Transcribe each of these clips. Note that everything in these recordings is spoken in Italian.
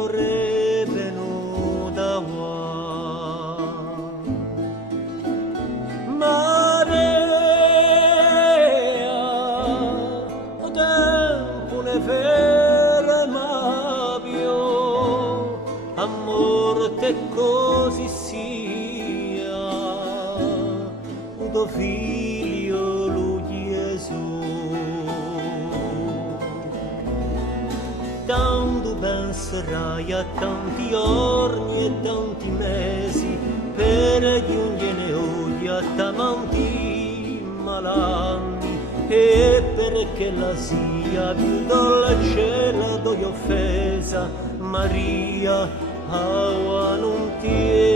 l'ore venuta qua. Marea, o tempo ne ferma più, a morte così sia, o tuo figlio lui Gesù. Tanto penserai a tanti giorni e tanti mesi per giungere oggi a tanti malanni, e perché la sia più dolce la tua offesa, Maria, aua non ti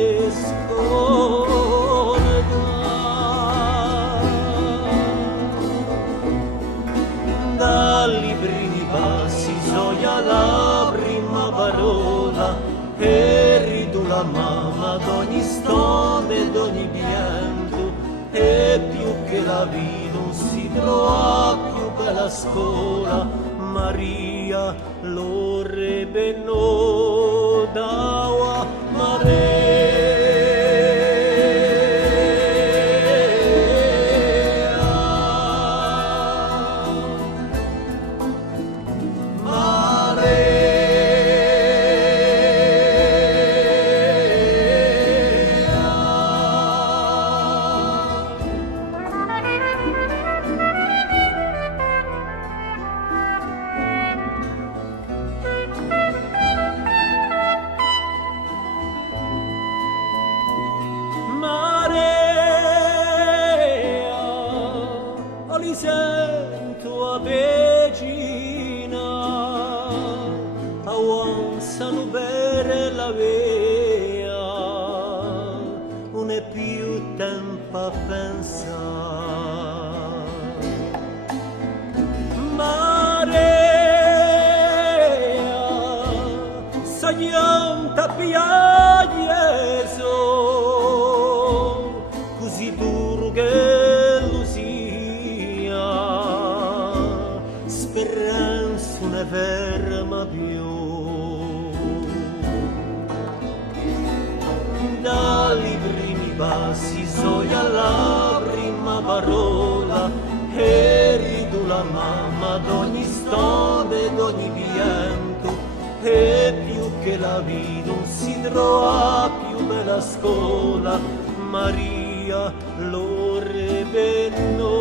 dagli primi passi soia la prima parola, eri tu la mamma d'ogni stone, d'ogni pianto, e più che la vita non si trova più bella scuola, Maria, l'ore venuta Maria. Li sento a vicina, avanzano per la via, non è più tempo a pensare. Marea, saglianta piaglieso, così duro che speranza ne ferma più. Dagli primi passi soia la prima parola, eri tu la mamma d'ogni stone, d'ogni pianto, e più che la vita non si trova più bella scuola, Maria, l'ore venuta.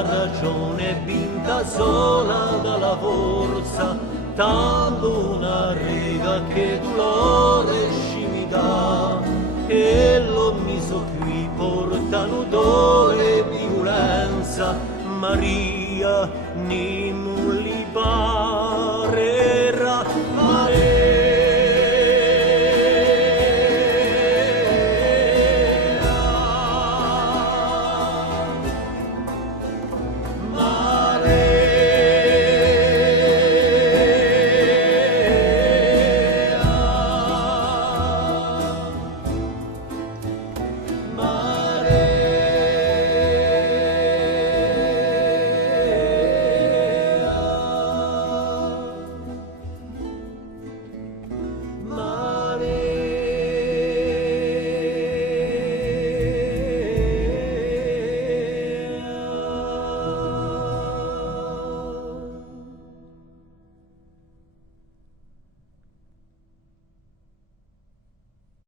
Ragione vinta sola dalla forza, tanto una riga che dolore ci dà, e l'ho meso qui portano dole e violenza, Maria, nimuli